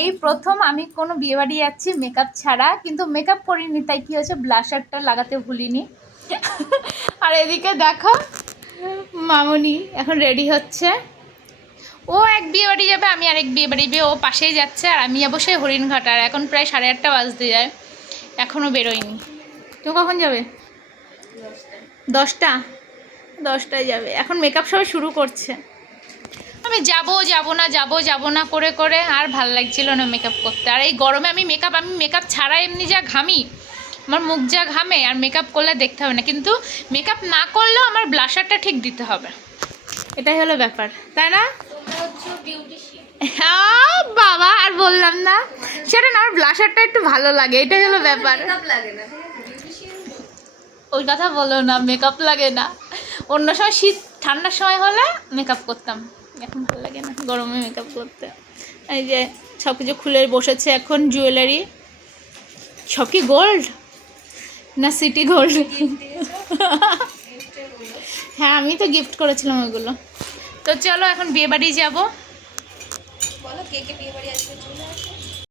এই প্রথম আমি কোনো বিয়েবাড়ি যাচ্ছি মেকআপ ছাড়া, কিন্তু মেকআপ করিনি, তাই কি হয়েছে ব্লাশারটা লাগাতে ভুলিনি। আর এদিকে দেখো মামুনি এখন রেডি হচ্ছে। ও এক বিয়ে বাড়ি যাবে, আমি আরেক বিয়ে বাড়ি যাবে, ও পাশেই যাচ্ছে আর আমি যাবো সেই হরিণঘাট। আর এখন প্রায় 8:30 বাজতে যায়, এখনও বেরোয়নি। তুমি কখন যাবে? 10টা। 10টায় যাবে। এখন মেকআপ সবাই শুরু করছে। আমি যাব না করে করে আর ভাল লাগছিল না মেকআপ করতে। আর এই গরমে আমি মেকআপ ছাড়া এমনি যা ঘামি, আমার মুখ যা ঘামে, আর মেকআপ করলে দেখতে হবে না। কিন্তু মেকআপ না করলেও আমার ব্লাশারটা ঠিক দিতে হবে, এটাই হলো ব্যাপার, তাই না? হ্যাঁ বাবা, আর বললাম না সেটা না, আমার ব্লাশারটা একটু ভালো লাগে, এটাই হলো ব্যাপার। ওই কথা বলো না, মেকআপ লাগে না। অন্য সময় শীত ঠান্ডার সময় হলে মেকআপ করতাম, এখন ভালো লাগে না গরমে মেকআপ করতে। এই যে সব কিছু খুলে বসেছে এখন, জুয়েলারি সব কি গোল্ড না সিটি গোল্ড? হ্যাঁ আমি তো গিফট করেছিলাম ওইগুলো। তো চলো এখন বিয়ে বাড়ি যাবো। বলো কে কে বিয়ে বাড়ি আসবে?